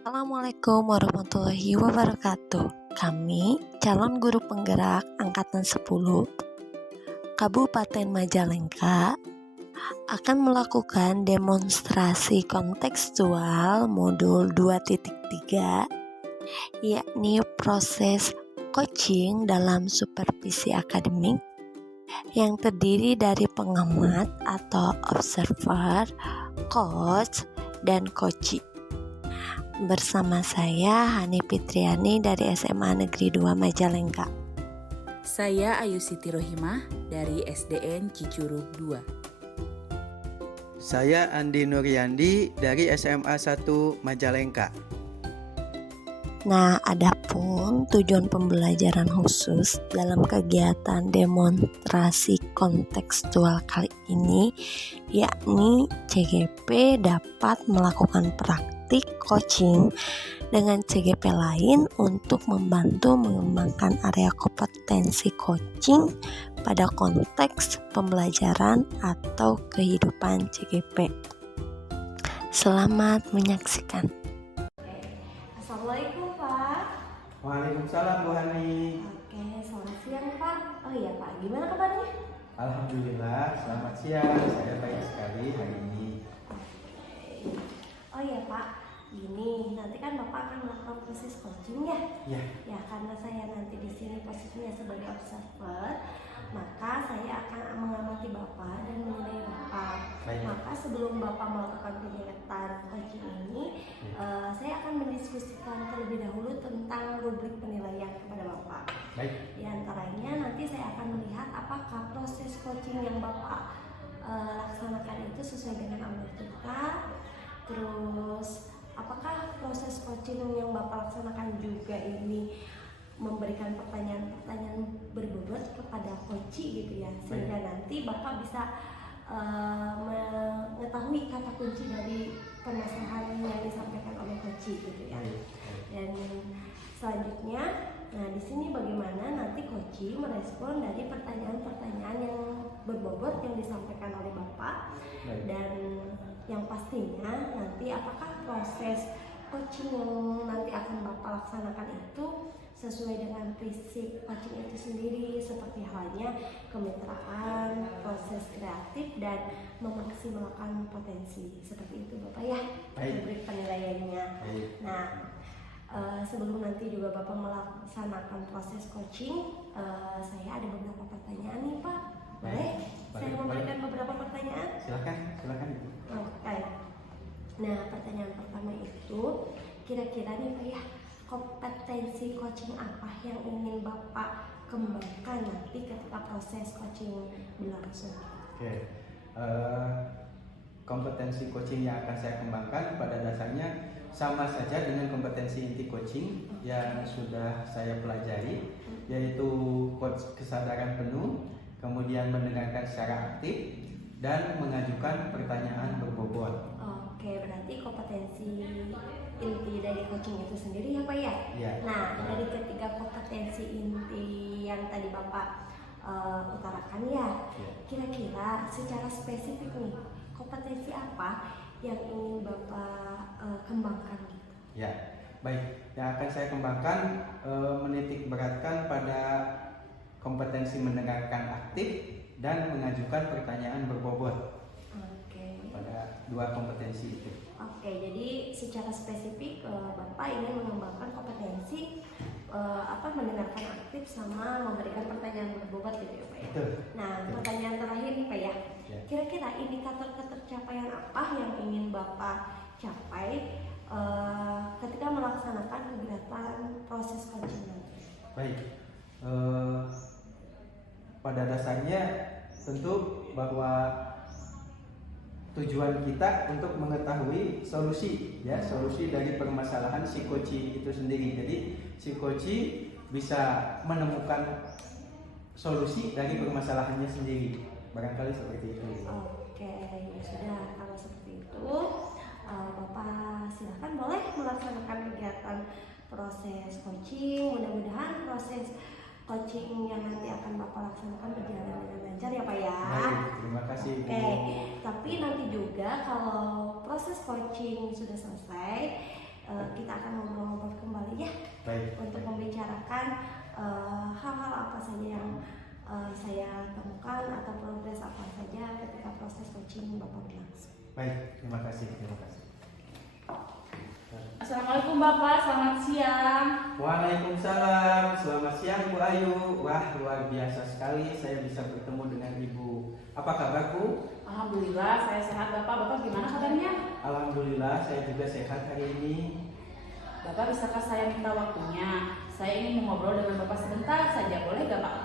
Assalamualaikum warahmatullahi wabarakatuh. Kami, calon guru penggerak Angkatan 10 Kabupaten Majalengka, akan melakukan demonstrasi kontekstual modul 2.3, yakni proses coaching dalam supervisi akademik yang terdiri dari pengamat atau observer, coach, dan coachee. Bersama saya Hani Fitriani dari SMA Negeri 2 Majalengka. Saya Ayu Siti Rohimah dari SDN Cicurug 2. Saya Andi Nuryandi dari SMA 1 Majalengka. Nah, adapun tujuan pembelajaran khusus dalam kegiatan demonstrasi kontekstual kali ini, yakni CGP dapat melakukan praktik coaching dengan CGP lain untuk membantu mengembangkan area kompetensi coaching pada konteks pembelajaran atau kehidupan CGP. Selamat menyaksikan. Assalamualaikum Pak. Waalaikumsalam Bu Hani. Oke, selamat siang Pak. Oh iya Pak, gimana kabarnya? Alhamdulillah, selamat siang. Saya baik sekali hari ini. Oh iya Pak, gini, nanti kan Bapak akan melakukan proses coaching ya? Ya. Ya, karena saya nanti di sini posisinya sebagai observer, maka saya akan mengamati Bapak dan menilai Bapak. Baik. Maka sebelum Bapak melakukan penilaian coaching ini, saya akan mendiskusikan terlebih dahulu tentang rubrik penilaian kepada Bapak. Baik. Di antaranya nanti saya akan melihat apakah proses coaching yang Bapak laksanakan itu sesuai dengan alur kita. Terus apakah proses coaching yang Bapak laksanakan juga ini memberikan pertanyaan-pertanyaan berbobot kepada coachee gitu ya, sehingga nanti Bapak bisa mengetahui kata kunci dari permasalahan yang disampaikan oleh coachee gitu ya. Dan selanjutnya, nah di sini bagaimana nanti coachee merespon dari pertanyaan-pertanyaan yang berbobot yang disampaikan oleh Bapak. Dan yang pastinya nanti apakah proses coaching yang nanti akan Bapak laksanakan itu sesuai dengan prinsip coaching itu sendiri, seperti halnya kemitraan, proses kreatif, dan memaksimalkan potensi. Seperti itu Bapak ya, rubrik penilaiannya. Nah, sebelum nanti juga Bapak melaksanakan proses coaching, saya ada beberapa pertanyaan nih Pak. Boleh? Saya memberikan beberapa pertanyaan? Silakan. Oke. Nah, pertanyaan pertama itu, kira-kira nih Pak ya, kompetensi coaching apa yang ingin Bapak kembangkan nanti ketika proses coaching berlangsung? Oke. Kompetensi coaching yang akan saya kembangkan pada dasarnya sama saja dengan kompetensi inti coaching yang sudah saya pelajari, yaitu kesadaran penuh, kemudian mendengarkan secara aktif, dan mengajukan pertanyaan berbobot. Oke, berarti kompetensi inti dari coaching itu sendiri ya Pak ya? Ya. Nah, dari ketiga kompetensi inti yang tadi Bapak utarakan ya, kira-kira secara spesifik nih, kompetensi apa yang ingin Bapak kembangkan gitu? Ya, baik. Yang akan saya kembangkan menitik beratkan pada kompetensi mendengarkan aktif dan mengajukan pertanyaan berbobot. Pada dua kompetensi itu. Oke, jadi secara spesifik Bapak ingin mengembangkan kompetensi mendengarkan aktif sama memberikan pertanyaan berbobot gitu ya Pak ya. Betul. Nah, pertanyaan terakhir nih Pak ya. Kira-kira indikator ketercapaian apa yang ingin Bapak capai ketika melaksanakan kegiatan proses coaching nanti? Baik. Pada dasarnya tentu bahwa tujuan kita untuk mengetahui solusi dari permasalahan si coachee itu sendiri. Jadi si coachee bisa menemukan solusi dari permasalahannya sendiri. Barangkali seperti itu. Oke, ya sudah, kalau seperti itu Bapak silakan boleh melaksanakan kegiatan proses coaching. Mudah-mudahan proses coaching yang nanti akan Bapak laksanakan berjalan dengan lancar ya Pak ya. Baik, terima kasih. Oke, tapi nanti juga kalau proses coaching sudah selesai, kita akan ngobrol-ngobrol kembali ya. Baik. Untuk membicarakan hal-hal apa saja yang saya temukan atau progres apa saja ketika proses coaching Bapak berlangsung. Baik, terima kasih. Assalamualaikum Bapak, selamat siang. Waalaikumsalam, selamat siang Bu Ayu. Wah, luar biasa sekali saya bisa bertemu dengan Ibu. Apa kabar Bu? Alhamdulillah, saya sehat Bapak. Bapak gimana kabarnya? Alhamdulillah, saya juga sehat hari ini. Bapak, bisakah saya minta waktunya? Saya ingin mengobrol dengan Bapak sebentar saja, boleh gak Pak?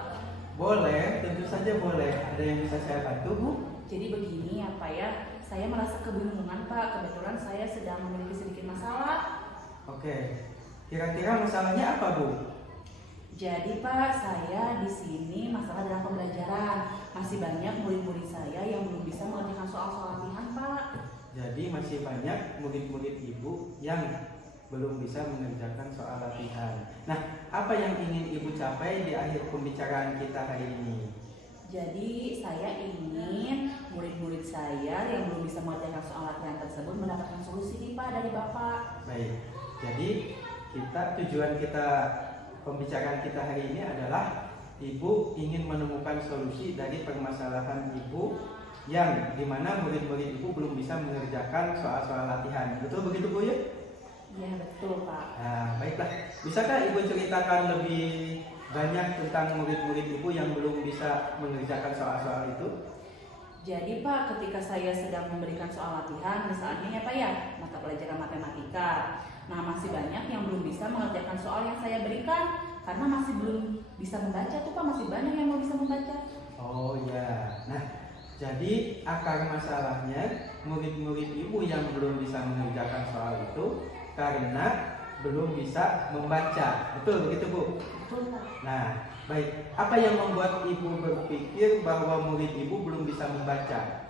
Boleh, tentu saja boleh. Ada yang bisa saya bantu Bu? Jadi begini ya Pak ya, saya merasa kebingungan Pak. Kebetulan saya sedang memiliki sedikit masalah. Oke, kira-kira masalahnya apa Bu? Jadi Pak, saya di sini masalah dalam pembelajaran. Masih banyak murid-murid saya yang belum bisa mengerjakan soal-soal latihan Pak. Jadi masih banyak murid-murid Ibu yang belum bisa mengerjakan soal latihan. Nah, apa yang ingin Ibu capai di akhir pembicaraan kita hari ini? Jadi saya ingin murid-murid saya yang belum bisa mengerjakan soal latihan tersebut mendapatkan solusi nih Pak dari Bapak. Baik, jadi tujuan kita pembicaraan kita hari ini adalah Ibu ingin menemukan solusi dari permasalahan Ibu yang dimana murid-murid Ibu belum bisa mengerjakan soal-soal latihan. Betul begitu Bu ya? Iya betul Pak. Nah, baiklah. Bisakah Ibu ceritakan lebih banyak tentang murid-murid Ibu yang belum bisa mengerjakan soal-soal itu? Jadi Pak, ketika saya sedang memberikan soal latihan, misalnya ya Pak ya, mata pelajaran matematika. Nah, masih banyak yang belum bisa mengerjakan soal yang saya berikan karena masih belum bisa membaca tuh Pak, masih banyak yang belum bisa membaca. Oh ya. Nah, jadi akar masalahnya murid-murid Ibu yang belum bisa mengerjakan soal itu karena belum bisa membaca. Betul begitu Bu? Betul Pak. Nah, baik. Apa yang membuat Ibu berpikir bahwa murid Ibu belum bisa membaca?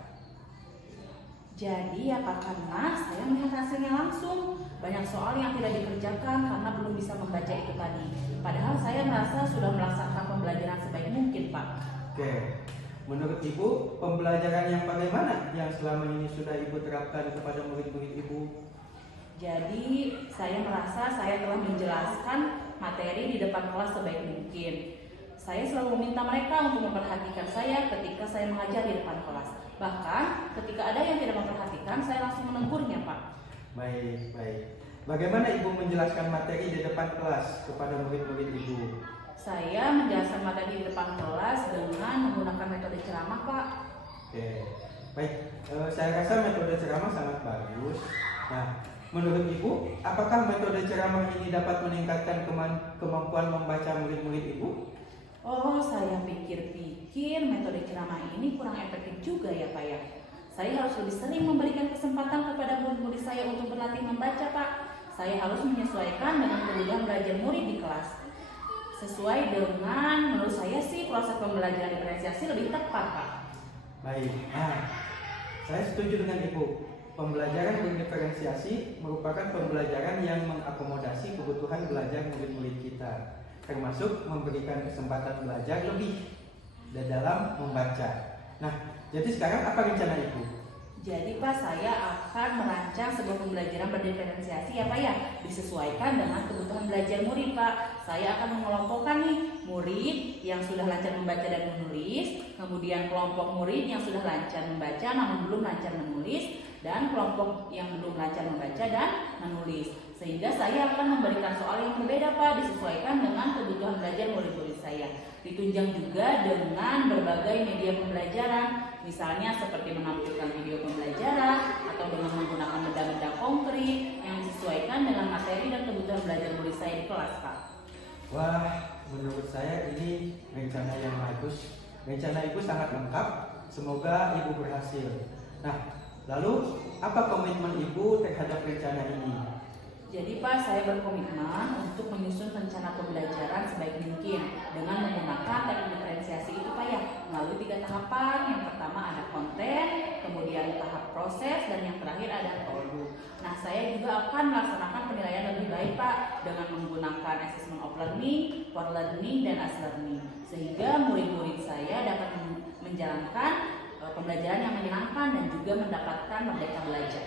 Jadi ya Pak, karena saya melihat hasilnya langsung. Banyak soal yang tidak dikerjakan karena belum bisa membaca itu tadi. Padahal saya merasa sudah melaksanakan pembelajaran sebaik mungkin Pak. Oke. Menurut Ibu, pembelajaran yang bagaimana yang selama ini sudah Ibu terapkan kepada murid-murid Ibu? Jadi saya merasa saya telah menjelaskan materi di depan kelas sebaik mungkin. Saya selalu meminta mereka untuk memperhatikan saya ketika saya mengajar di depan kelas. Bahkan ketika ada yang tidak memperhatikan, saya langsung menegurnya Pak. Baik, baik. Bagaimana Ibu menjelaskan materi di depan kelas kepada murid-murid Ibu? Saya menjelaskan materi di depan kelas dengan menggunakan metode ceramah Pak. Oke, baik. Saya rasa metode ceramah sangat bagus. Nah, menurut Ibu, apakah metode ceramah ini dapat meningkatkan kemampuan membaca murid-murid Ibu? Oh, saya pikir-pikir metode ceramah ini kurang efektif juga ya Pak ya. Saya harus lebih sering memberikan kesempatan kepada murid-murid saya untuk berlatih membaca Pak. Saya harus menyesuaikan dengan kebutuhan belajar murid di kelas. Sesuai dengan menurut saya sih proses pembelajaran diferensiasi lebih tepat Pak. Baik. Nah, saya setuju dengan Ibu. Pembelajaran berdiferensiasi merupakan pembelajaran yang mengakomodasi kebutuhan belajar murid-murid kita, termasuk memberikan kesempatan belajar lebih dalam membaca. Nah, jadi sekarang apa rencana Ibu? Jadi Pak, saya akan merancang sebuah pembelajaran berdiferensiasi ya Pak ya, disesuaikan dengan kebutuhan belajar murid Pak. Saya akan mengelompokkan nih murid yang sudah lancar membaca dan menulis, kemudian kelompok murid yang sudah lancar membaca namun belum lancar menulis, dan kelompok yang belum lancar membaca dan menulis. Sehingga saya akan memberikan soal yang berbeda Pak, disesuaikan dengan kebutuhan belajar murid-murid saya. Ditunjang juga dengan berbagai media pembelajaran, misalnya seperti menampilkan video pembelajaran atau dengan menggunakan benda-benda konkret yang disesuaikan dengan materi dan kebutuhan belajar murid saya di kelas Pak. Wah, menurut saya ini rencana yang bagus. Rencana Ibu sangat lengkap. Semoga Ibu berhasil. Nah, lalu apa komitmen Ibu terhadap rencana ini? Jadi Pak, saya berkomitmen untuk menyusun rencana pembelajaran sebaik mungkin dengan menggunakan teknik diferensiasi itu Pak ya, melalui 3 tahapan. Yang pertama ada konten, kemudian tahap proses, dan yang terakhir ada produk. Nah, saya juga akan melaksanakan penilaian lebih baik Pak dengan menggunakan assessment of learning, for learning, dan as learning, sehingga murid-murid saya dapat menjalankan pembelajaran yang menyenangkan dan juga mendapatkan merdeka belajar.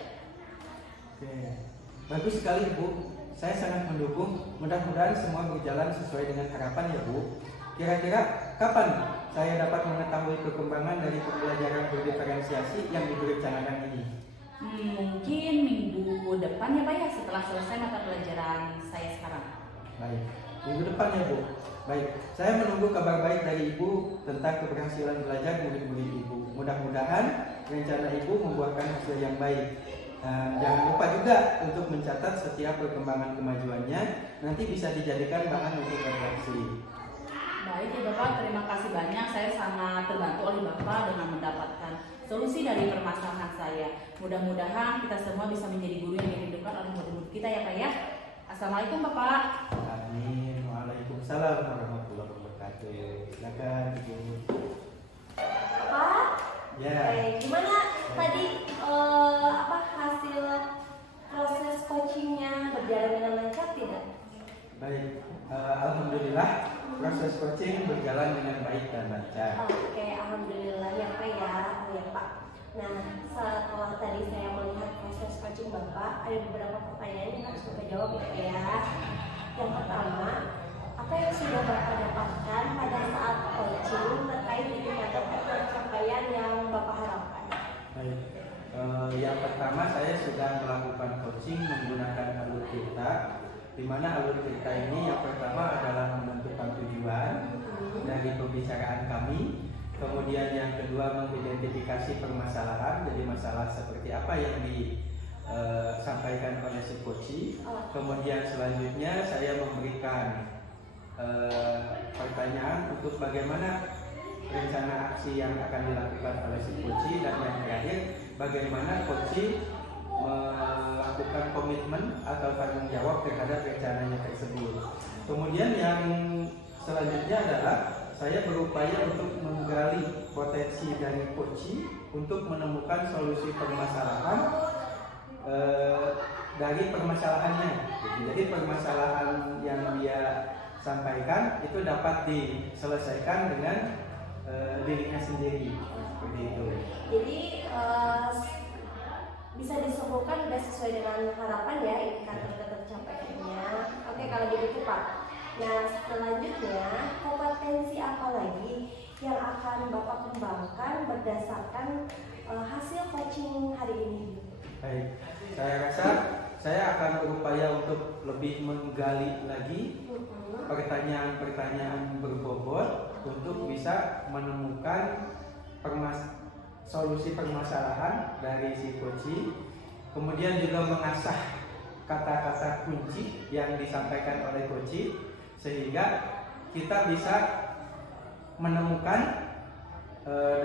Oke. Bagus sekali Bu, saya sangat mendukung. Mudah-mudahan semua berjalan sesuai dengan harapan ya Bu. Kira-kira kapan saya dapat mengetahui perkembangan dari pembelajaran berdiferensiasi yang direncanakan ini? Mungkin minggu depan ya Pak ya, setelah selesai mata pelajaran saya sekarang. Baik, minggu depan ya Bu. Baik, saya menunggu kabar baik dari Ibu tentang keberhasilan belajar murid-murid Ibu. Mudah-mudahan rencana Ibu membuahkan hasil yang baik. Dan jangan lupa juga untuk mencatat setiap perkembangan kemajuannya, nanti bisa dijadikan bahan untuk refleksi. Baik ya Bapak, terima kasih banyak. Saya sangat terbantu oleh Bapak dengan mendapatkan solusi dari permasalahan saya. Mudah-mudahan kita semua bisa menjadi guru yang dirindukan oleh murid-murid kita ya Pak ya. Assalamualaikum Bapak. Amin. Waalaikumsalam warahmatullahi wabarakatuh. Silakan Ibu. Pak, Ya. gimana tadi hasil proses coachingnya berjalan dengan lancar tidak? Baik, alhamdulillah proses coaching berjalan dengan baik dan lancar. Oke, alhamdulillah ya Pak ya. Oh ya Pak. Nah, setelah tadi saya melihat proses coaching Bapak, ada beberapa pertanyaan yang harus Bapak jawab ya. Yang pertama, apa yang sudah Bapak dapatkan pada saat coaching terkait indikator pencapaian yang Bapak harapkan? Baik, yang pertama saya sudah melakukan coaching menggunakan alur cerita, di mana alur cerita ini yang pertama adalah menentukan tujuan dari pembicaraan kami. Kemudian yang kedua mengidentifikasi permasalahan, jadi masalah seperti apa yang disampaikan oleh si coach. Kemudian selanjutnya saya memberikan pertanyaan untuk bagaimana rencana aksi yang akan dilakukan oleh si coach, dan yang terakhir bagaimana coach melakukan komitmen atau tanggung jawab terhadap rencananya tersebut. Kemudian yang selanjutnya adalah saya berupaya untuk menggali potensi dari coach untuk menemukan solusi permasalahan dari permasalahannya. Jadi permasalahan yang dia sampaikan itu dapat diselesaikan dengan dirinya sendiri, seperti itu. Jadi bisa disebutkan sudah sesuai dengan harapan ya indikator tercapainya. Oke, kalau begitu Pak. Nah, selanjutnya kompetensi apa lagi yang akan Bapak kembangkan berdasarkan hasil coaching hari ini? Baik, saya rasa saya akan berupaya untuk lebih menggali lagi pertanyaan-pertanyaan berbobot untuk bisa menemukan solusi permasalahan dari si coach. Kemudian juga mengasah kata-kata kunci yang disampaikan oleh coach, sehingga kita bisa menemukan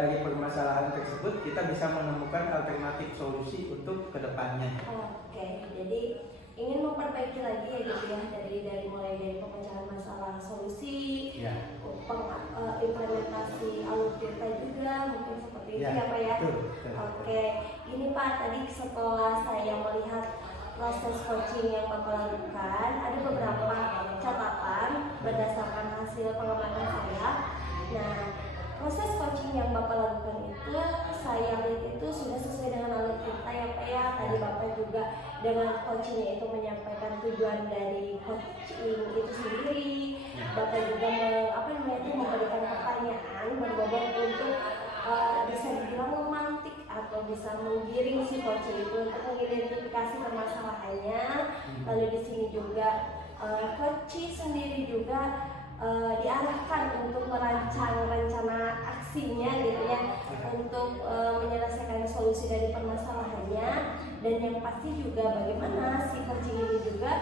dari permasalahan tersebut, kita bisa menemukan alternatif solusi untuk kedepannya. Oke, jadi ingin memperbaiki lagi ya gitu ya, dari mulai dari pemecahan masalah solusi, Ya. Implementasi alur cerita juga mungkin seperti itu Ya, ya Pak ya. betul. Oke, ini Pak, tadi setelah saya melihat proses coaching yang Bapak lakukan, ada beberapa catatan berdasarkan hasil pengamatan saya. Nah, proses coaching yang Bapak lakukan itu saya lihat itu sudah sesuai dengan alur cerita ya Pak ya. Tadi Bapak juga dengan coachingnya itu menyampaikan tujuan dari coaching itu sendiri. Bapak juga memberikan pertanyaan berbobot untuk bisa dibilang romantik atau bisa menggiring si coaching itu untuk mengidentifikasi permasalahannya. Lalu di sini juga coaching sendiri juga diarahkan untuk merancang rencana aksinya gitu ya, untuk menyelesaikan solusi dari permasalahannya. Dan yang pasti juga bagaimana si coaching ini juga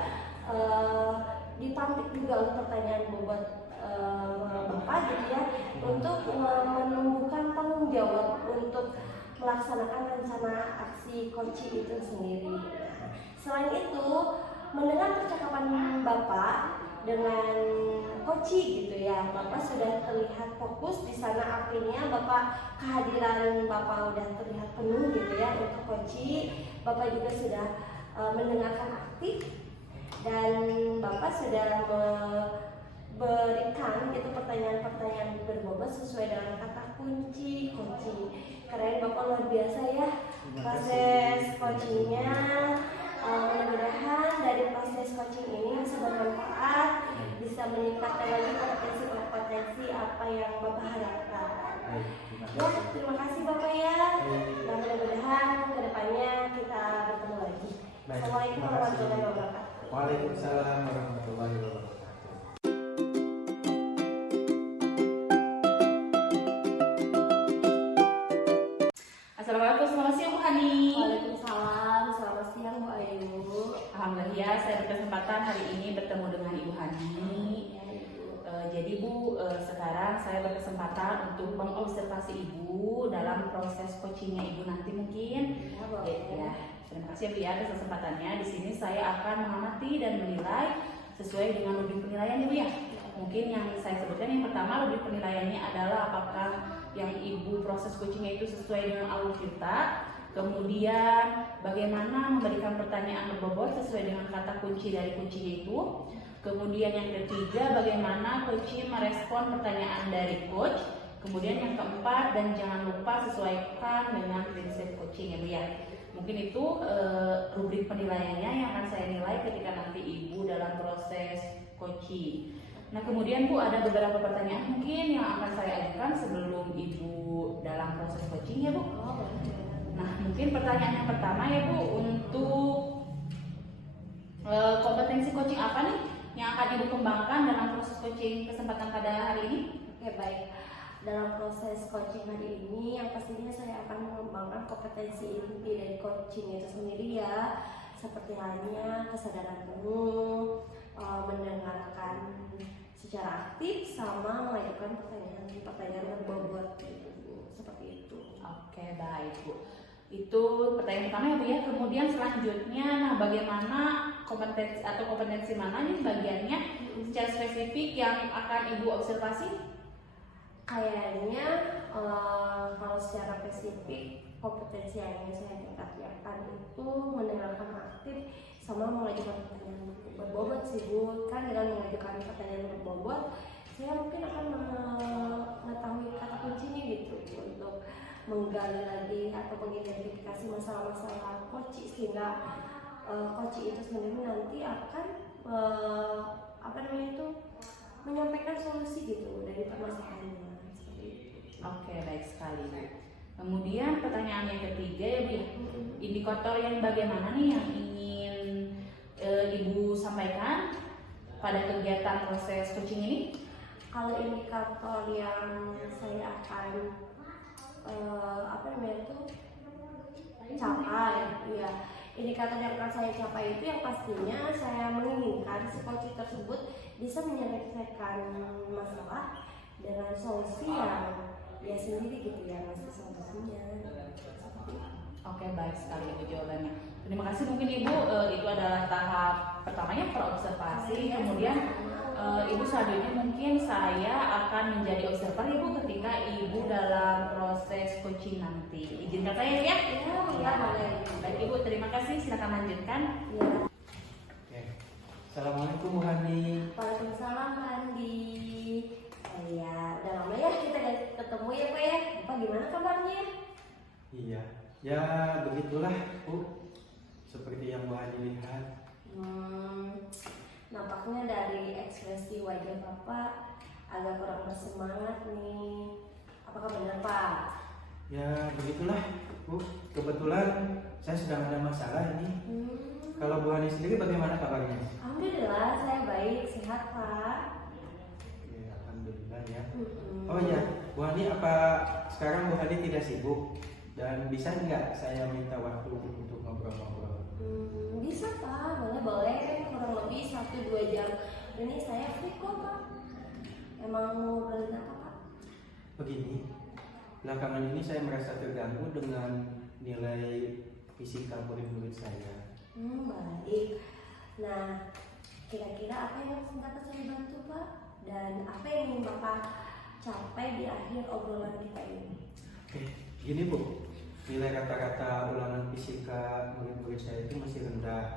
ditampik juga untuk pertanyaan bobot Bapak gitu ya, untuk menumbuhkan tanggung jawab untuk melaksanakan rencana aksi coaching itu sendiri. Selain itu, mendengar percakapan Bapak dengan coaching gitu ya, Bapak sudah terlihat fokus di sana, artinya Bapak kehadiran Bapak udah terlihat penuh gitu ya untuk coaching. Bapak juga sudah mendengarkan aktif, dan Bapak sudah berikan gitu pertanyaan-pertanyaan berbobot sesuai dengan kata kunci coaching. Keren Bapak, luar biasa ya proses coachingnya. Mudah-mudahan dari proses coaching ini bisa bermanfaat, bisa meningkatkan lagi kompetensi apa yang Bapak harapkan. Ya, terima kasih Bapak ya. Dan mudah-mudahan kedepannya kita bertemu lagi. Assalamualaikum warahmatullahi wabarakatuh. Waalaikumsalam warahmatullahi wabarakatuh. Assalamualaikum, selamat siang Bu Hani. Waalaikumsalam, selamat siang Bu Ayu. Alhamdulillah ya, saya berkesempatan hari ini bertemu dengan Ibu Hani. Jadi Bu, sekarang saya berkesempatan untuk mengobservasi Ibu dalam proses coachingnya Ibu nanti mungkin. Ya, terima kasih ya Bu ya atas kesempatannya. Di sini saya akan mengamati dan menilai sesuai dengan rubrik penilaian Ibu ya. Mungkin yang saya sebutkan yang pertama rubrik penilaiannya adalah apakah yang Ibu proses coachingnya itu sesuai dengan alur cerita. Kemudian bagaimana memberikan pertanyaan berbobot sesuai dengan kata kunci dari kuncinya itu. Kemudian yang ketiga, bagaimana coach merespon pertanyaan dari coach. Kemudian yang keempat, dan jangan lupa sesuaikan dengan prinsip coaching ya Bu ya. Mungkin itu rubrik penilaiannya yang akan saya nilai ketika nanti Ibu dalam proses coaching. Nah kemudian Bu ada beberapa pertanyaan mungkin yang akan saya ajukan sebelum Ibu dalam proses coaching ya Bu. Nah mungkin pertanyaan yang pertama ya Bu, untuk kompetensi coaching apa nih yang akan Ibu kembangkan dalam proses coaching kesempatan pada hari ini? Oke baik, dalam proses coaching hari ini yang pastinya saya akan mengembangkan kompetensi inti dari coaching itu sendiri ya, seperti halnya kesadaran penuh, mendengarkan secara aktif, sama mengajukan pertanyaan berbobot gitu, seperti itu. Oke baik Bu, itu pertanyaan pertama ya Bu ya. Kemudian selanjutnya, nah bagaimana kompetensi mana nih bagiannya secara spesifik yang akan Ibu observasi? Kayaknya kalau secara spesifik kompetensi yang ingin saya tingkatkan itu mendengarkan aktif sama mengajukan pertanyaan berbobot sih Bu. Kan dengan mengajukan pertanyaan berbobot saya mungkin akan mengetahui kata kuncinya gitu untuk menggali lagi atau mengidentifikasi masalah-masalah coach, sehingga coach itu sendiri nanti akan menyampaikan solusi gitu dari permasalahannya. Oke baik sekali Bu. Kemudian pertanyaan yang ketiga ya Bu, indikator yang bagaimana nih yang ingin Ibu sampaikan pada kegiatan proses coaching ini? Kalau indikator yang saya akan capai, ya indikator yang akan saya capai itu yang pastinya saya menginginkan si coach tersebut bisa menyelesaikan masalah dengan solusi yang dia sendiri gitu ya, solusinya. Oke baik sekali Bu jawabannya. Terima kasih. Mungkin Ibu itu adalah tahap pertamanya observasi. Kemudian Ibu selanjutnya mungkin saya akan menjadi observer Ibu ketika Ibu dalam proses coaching nanti. Izinkan saya ya? Ya, boleh. Baik Ibu, terima kasih. Silakan lanjutkan. Ya. Oke. Assalamualaikum Bu Hani. Waalaikumsalam Andi. Ya, udah lama ya kita gak ketemu ya Pak ya. Bapak gimana kabarnya? Iya, ya begitulah Bu. Seperti yang Bu Hani lihat. Nampaknya dari ekspresi wajah Bapak agak kurang bersemangat nih. Apakah benar Pak? Ya begitulah Bu. Kebetulan saya sedang ada masalah ini. Kalau Bu Hani sendiri bagaimana kabarnya? Alhamdulillah saya baik, sehat Pak. Oke, alhamdulillah ya. Oh iya, Bu Hani, apa sekarang Bu Hani tidak sibuk? Dan bisa nggak saya minta waktu untuk ngobrol-ngobrol? Bisa Pak, boleh kurang lebih 1-2 jam. Ini saya free kok Pak. Emang mau ngobrolin apa Pak? Begini, belakangan ini saya merasa terganggu dengan nilai fisika murid-murid saya. Baik. Nah, kira-kira apa yang dapat saya bantu Pak? Dan apa yang ingin Bapak capai di akhir obrolan kita ini? Oke, gini Bu, nilai rata-rata ulangan fisika murid-murid saya itu masih rendah.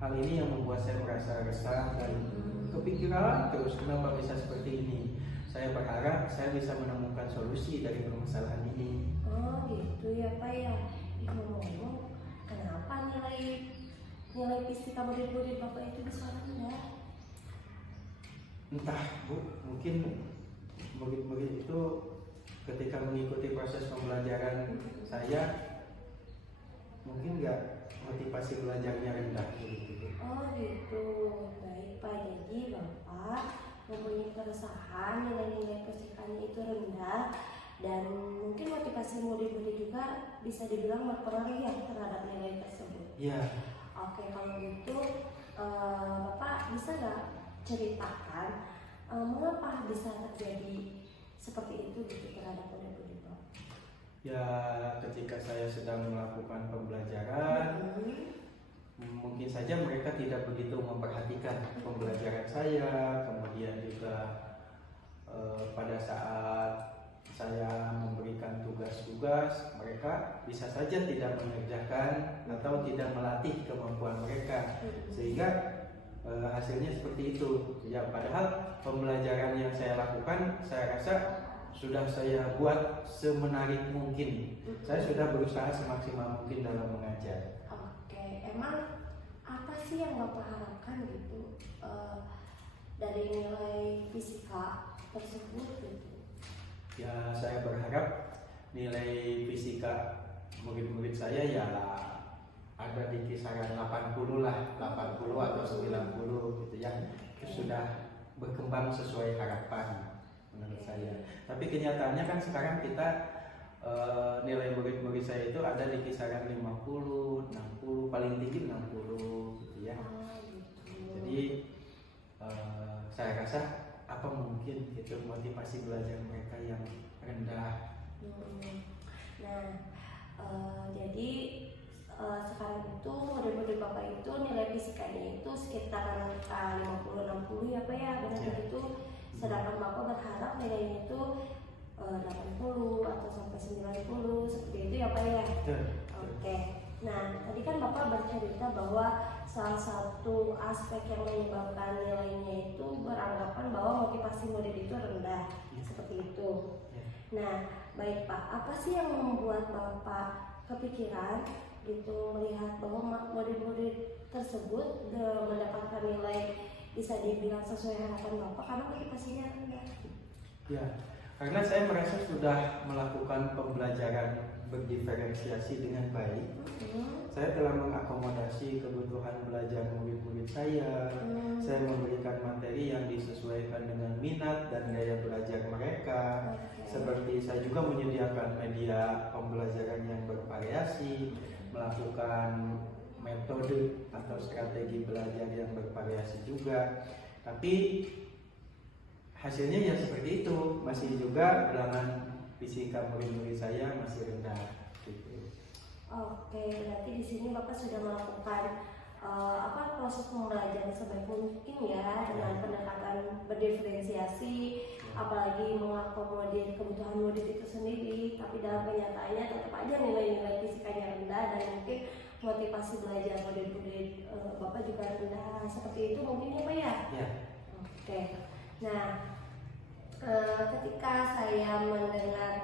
Hal ini yang membuat saya merasa resah dan kepikiran terus kenapa bisa seperti ini. Saya berharap saya bisa menemukan solusi dari permasalahan ini. Oh gitu ya Pak ya. Ngomong-ngomong, kenapa nilai nilai fisika murid-murid Bapak itu bisa rendah? Entah Bu, mungkin murid-murid itu ketika mengikuti proses pembelajaran saya mungkin nggak motivasi belajarnya rendah gitu. Oh gitu, baik Pak. Jadi Bapak mempunyai keresahan nilai-nilai fisikanya itu rendah dan mungkin motivasi murid-murid juga bisa dibilang berpengaruh ya terhadap nilai tersebut. Iya. Oke, kalau gitu Bapak bisa nggak ceritakan mengapa bisa terjadi seperti itu gitu terhadap murid-murid Bapak? Ya, ketika saya sedang melakukan pembelajaran, mungkin saja mereka tidak begitu memperhatikan pembelajaran saya. Kemudian juga pada saat saya memberikan tugas-tugas, mereka bisa saja tidak mengerjakan atau tidak melatih kemampuan mereka, sehingga hasilnya seperti itu. Ya, padahal pembelajaran yang saya lakukan, saya rasa sudah saya buat semenarik mungkin. Saya sudah berusaha semaksimal mungkin dalam mengajar. Oke, emang apa sih yang Bapak harapkan gitu dari nilai fisika tersebut gitu? Ya, saya berharap nilai fisika murid-murid saya ya ada di kisaran 80 lah, 80 atau 90 gitu ya. Itu sudah berkembang sesuai harapan menurut saya. Tapi kenyataannya kan sekarang kita nilai murid-murid saya itu ada di kisaran 50, 60, paling tinggi 60 gitu ya. Jadi saya rasa apa mungkin itu motivasi belajar mereka yang rendah. Nah, jadi sekarang itu murid-murid Bapak itu nilai fisikanya itu sekitar angka 50-60 ya Pak ya, benar begitu. Sedangkan Bapak berharap nilainya itu 80 atau sampai 90 seperti itu ya Pak ya. Oke. Nah, tadi kan Bapak bercerita bahwa salah satu aspek yang menyebabkan nilainya itu beranggapan bahwa motivasi murid itu rendah, seperti itu. Nah, baik Pak, apa sih yang membuat Bapak kepikiran gitu melihat bahwa murid-murid tersebut mendapatkan nilai bisa dibilang sesuai harapan Bapak karena motivasinya rendah? Ya, karena saya merasa sudah melakukan pembelajaran berdiferensiasi dengan baik. Saya telah mengakomodasi kebutuhan belajar murid-murid saya. Saya memberikan materi yang disesuaikan dengan minat dan gaya belajar mereka. Seperti saya juga menyediakan media pembelajaran yang bervariasi, melakukan metode atau strategi belajar yang bervariasi juga. Tapi hasilnya ya seperti itu, masih juga bilangan fisika murid-murid saya masih rendah gitu. Oke, berarti di sini Bapak sudah melakukan proses pembelajaran sebaik mungkin ya dengan pendekatan berdiferensiasi, apalagi mengakomodir kebutuhan murid itu sendiri. Tapi dalam kenyataannya tetap aja nilai-nilai fisikanya rendah dan mungkin motivasi belajar murid-murid Bapak juga rendah. Seperti itu mungkin ya Pak ya? Ya. Oke. Nah, ketika saya mendengar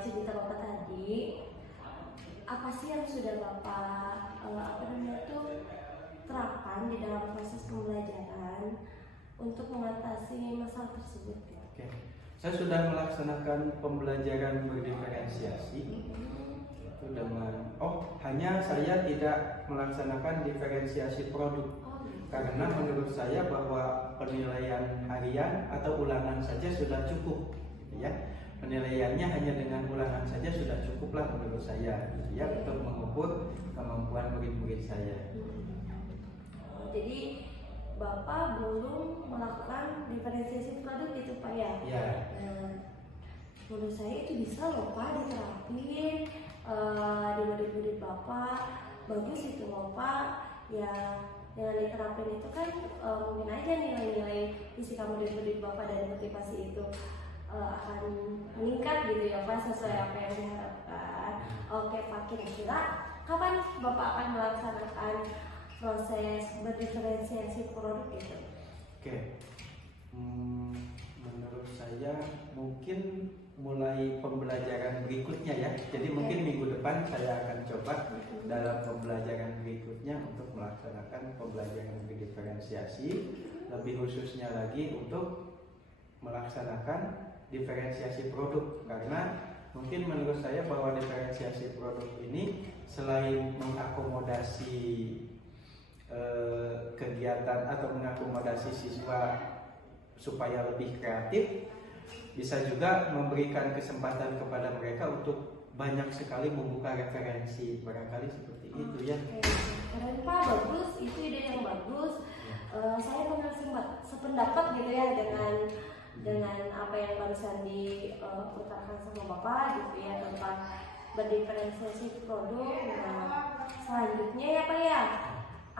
cerita Bapak tadi, apa sih yang sudah Bapak terapkan di dalam proses pembelajaran untuk mengatasi masalah tersebut? Oke. Saya sudah melaksanakan pembelajaran berdiferensiasi itu dengan hanya saya tidak melaksanakan diferensiasi produk. Karena menurut saya bahwa penilaian harian atau ulangan saja sudah cukup, gitu ya. Penilaiannya hanya dengan ulangan saja sudah cukuplah menurut saya, gitu ya, untuk mengukur kemampuan murid-murid saya. Jadi Bapak belum melakukan diferensiasi produk gitu Pak ya? Ya. Nah, menurut saya itu bisa loh Pak diterapin di murid-murid Bapak. Bagus itu loh Pak. Ya, dengan diterapin itu kan mungkin aja nilai-nilai fisika murid-murid Bapak dan motivasi itu akan meningkat gitu ya Pak, sesuai apa yang diharapkan. Oke Pak, kira-kira kapan Bapak akan melaksanakan proses berdiferensiasi produk itu? Oke. Menurut saya mungkin mulai pembelajaran berikutnya ya. Jadi mungkin minggu depan saya akan coba dalam pembelajaran berikutnya untuk melaksanakan pembelajaran berdiferensiasi, lebih khususnya lagi untuk melaksanakan diferensiasi produk, karena mungkin menurut saya bahwa diferensiasi produk ini selain mengakomodasi kegiatan atau mengakomodasi siswa supaya lebih kreatif, bisa juga memberikan kesempatan kepada mereka untuk banyak sekali membuka referensi, barangkali seperti itu ya. Keren Pak, bagus, itu ide yang bagus. Saya pernah sependapat gitu ya dengan apa yang barusan diutarakan sama Bapak gitu ya tentang berdiferensiasi produk. Nah, selanjutnya ya Pak ya,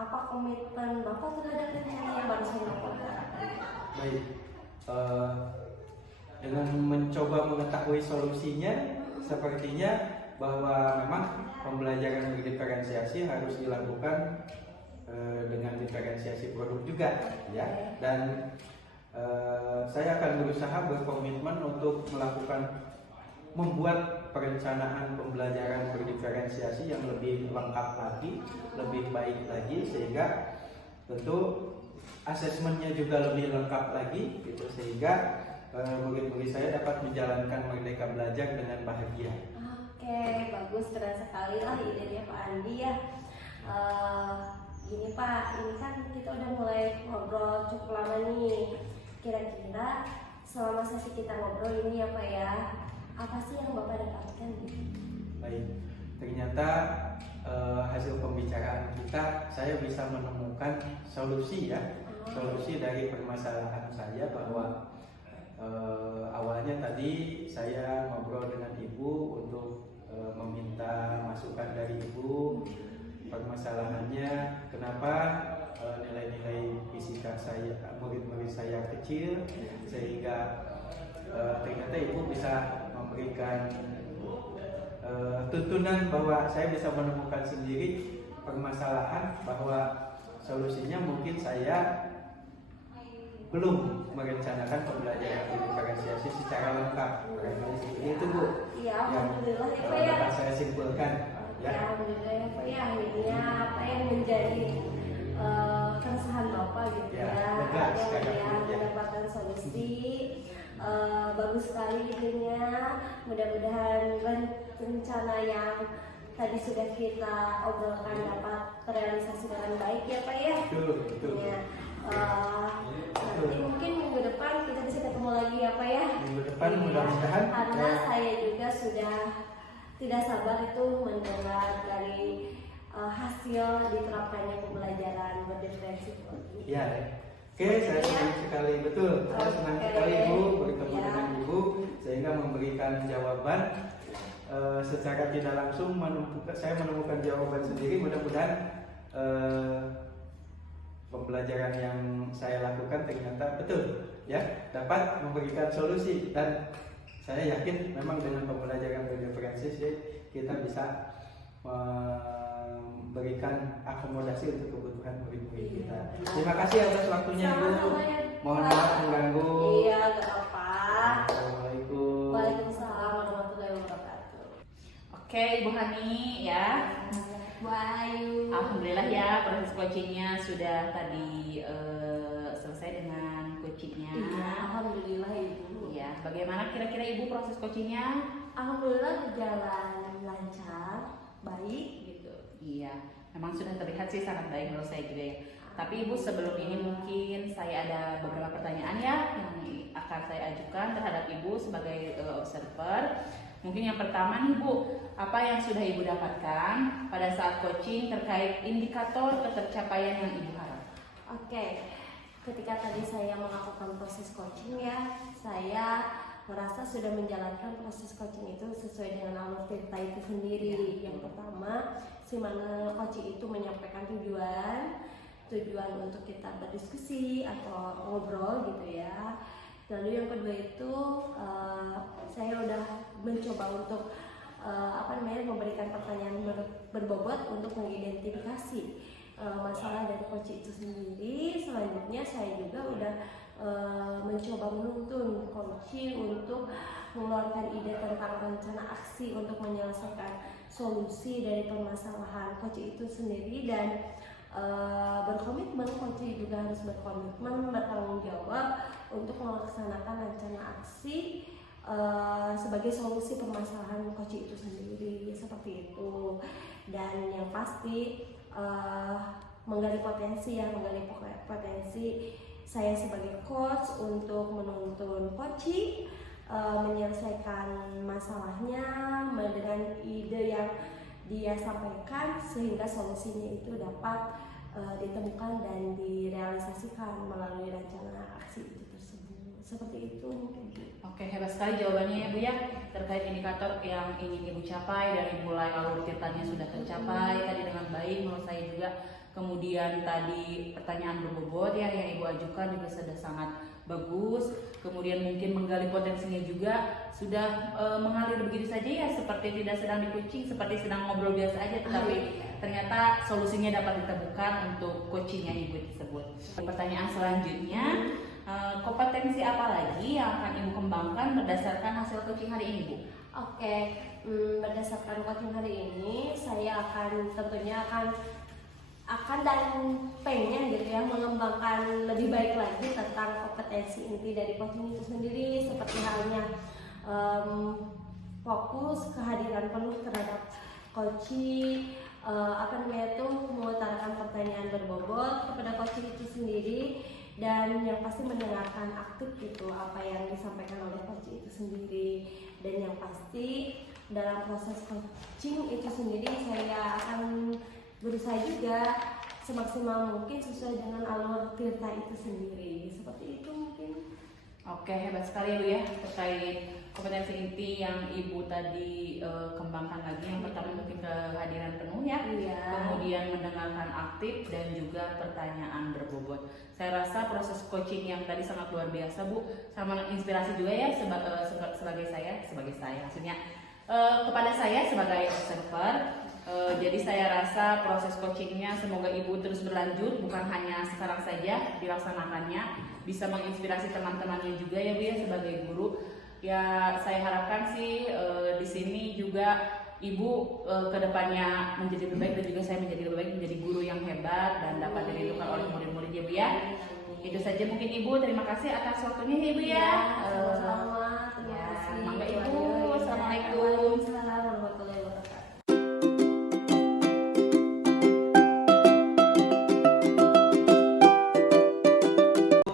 apa komitmen Bapak terhadap rencana yang barusan Bapak? Baik, dengan mencoba mengetahui solusinya, sepertinya bahwa memang pembelajaran berdiferensiasi harus dilakukan dengan diferensiasi produk juga ya. Dan saya akan berusaha berkomitmen untuk membuat perencanaan pembelajaran berdiferensiasi yang lebih lengkap lagi, lebih baik lagi, sehingga tentu asesmennya juga lebih lengkap lagi gitu, sehingga murid-murid saya dapat menjalankan Merdeka Belajar dengan bahagia. Oke, bagus, keren sekali lah idenya Pak Andi ya. Gini Pak, ini kan kita udah mulai ngobrol cukup lama nih. Kira-kira selama sesi kita ngobrol ini ya Pak ya, apa sih yang Bapak dapatkan? Baik, ternyata hasil pembicaraan kita, saya bisa menemukan solusi ya, solusi dari permasalahan saya, bahwa awalnya tadi saya ngobrol dengan Ibu untuk meminta masukan dari Ibu. Permasalahannya kenapa nilai-nilai fisika saya, murid-murid saya kecil, sehingga ternyata Ibu bisa memberikan tuntunan bahwa saya bisa menemukan sendiri permasalahan, bahwa solusinya mungkin saya belum merencanakan pembelajaran diferensiasi secara lengkap. Itu Bu, Iya, yang alhamdulillah ya Pak ya. dapat saya simpulkan ya. Alhamdulillah ya Pak ya, akhirnya apa yang menjadi keresahan Bapak gitu Ya, ya, lega sekarang, ya, ya. mendapatkan solusi. Bagus sekali idenya. Mudah-mudahan rencana yang tadi sudah kita obrolkan dapat terrealisasi dengan baik ya Pak ya. Betul. Ya. Nanti mungkin minggu depan kita bisa ketemu lagi ya Pak ya. Minggu depan mudah-mudahan Karena saya juga sudah tidak sabar itu mendengar dari hasil diterapkannya pembelajaran berdiferensiasi. ya. Oke, saya senang sekali, betul. Saya senang sekali Ibu bertemu dengan Ibu, sehingga memberikan jawaban secara tidak langsung. Saya menemukan jawaban sendiri. Mudah-mudahan pembelajaran yang saya lakukan ternyata betul ya, dapat memberikan solusi, dan saya yakin memang dengan pembelajaran berdiferensiasi kita bisa memberikan akomodasi untuk kebutuhan murid-murid kita. Terima kasih atas waktunya Ibu. Mohon maaf mengganggu. Iya, gak apa-apa. Assalamualaikum. Waalaikumsalam warahmatullahi wabarakatuh. Oke Ibu Hani ya. Bayu. Alhamdulillah ya, proses coachingnya sudah tadi selesai dengan coachingnya. Iya, alhamdulillah Ibu. Ya, bagaimana kira-kira Ibu proses coachingnya? Alhamdulillah berjalan lancar, baik gitu. Iya, memang sudah terlihat sih sangat baik menurut saya juga ya. Tapi Ibu, sebelum ini mungkin saya ada beberapa pertanyaan ya yang akan saya ajukan terhadap Ibu sebagai observer. Mungkin yang pertama nih Bu, apa yang sudah Ibu dapatkan pada saat coaching terkait indikator ketercapaian yang Ibu harap? Oke, ketika tadi saya melakukan proses coaching ya, saya merasa sudah menjalankan proses coaching itu sesuai dengan alur cerita itu sendiri. Yang pertama, si mana coaching itu menyampaikan tujuan untuk kita berdiskusi atau ngobrol gitu ya. Lalu yang kedua itu saya udah mencoba untuk memberikan pertanyaan berbobot untuk mengidentifikasi masalah dari coaching itu sendiri. Selanjutnya saya juga udah mencoba menuntun coaching untuk mengeluarkan ide tentang rencana aksi untuk menyelesaikan solusi dari permasalahan coach itu sendiri, dan berkomitmen, coach juga harus berkomitmen, bertanggung jawab untuk melaksanakan rencana aksi sebagai solusi permasalahan coach itu sendiri, seperti itu. Dan yang pasti menggali potensi saya sebagai coach untuk menuntun coach menyelesaikan masalahnya dengan ide yang dia sampaikan, sehingga solusinya itu dapat ditemukan dan direalisasikan melalui rencana aksi itu tersebut. Seperti itu mungkin. Oke, hebat sekali jawabannya ya Bu ya, terkait indikator yang ingin Ibu capai dari mulai alur ceritanya sudah tercapai tadi dengan baik menurut saya juga. Kemudian tadi pertanyaan berbobot ya yang Ibu ajukan juga sudah sangat bagus. Kemudian mungkin menggali potensinya juga sudah mengalir begitu saja ya, seperti tidak sedang di coaching, seperti sedang ngobrol biasa aja, tetapi ternyata solusinya dapat ditemukan untuk coachingnya Ibu tersebut. Pertanyaan selanjutnya, kompetensi apa lagi yang akan Ibu kembangkan berdasarkan hasil coaching hari ini Bu? Oke, berdasarkan coaching hari ini saya tentunya akan dan pengen gitu ya mengembangkan lebih baik lagi tentang kompetensi inti dari coaching itu sendiri, seperti halnya fokus kehadiran penuh terhadap coaching, mengutarakan pertanyaan berbobot kepada coaching itu sendiri, dan yang pasti mendengarkan aktif gitu apa yang disampaikan oleh coaching itu sendiri. Dan yang pasti dalam proses coaching itu sendiri saya akan berusaha juga semaksimal mungkin sesuai dengan alur tirta itu sendiri. Seperti itu mungkin. Oke, hebat sekali Bu ya terkait kompetensi inti yang Ibu tadi kembangkan lagi. Yang pertama mungkin kehadiran penuh ya, kemudian mendengarkan aktif dan juga pertanyaan berbobot. Saya rasa proses coaching yang tadi sangat luar biasa Bu, sama inspirasi juga ya sebagai saya maksudnya kepada saya sebagai observer. Jadi saya rasa proses coachingnya semoga Ibu terus berlanjut, bukan hanya sekarang saja dilaksanakannya, bisa menginspirasi teman-temannya juga ya Bu ya sebagai guru. Ya saya harapkan sih di sini juga Ibu kedepannya menjadi lebih baik, dan juga saya menjadi lebih baik, menjadi guru yang hebat dan dapat dirindukan oleh murid-murid ya Bu ya. Itu saja mungkin Ibu, terima kasih atas waktunya ya Bu ya. Sama-sama, terima kasih. Mangga Ibu, Assalamualaikum. Warahmatullahi wabarakatuh.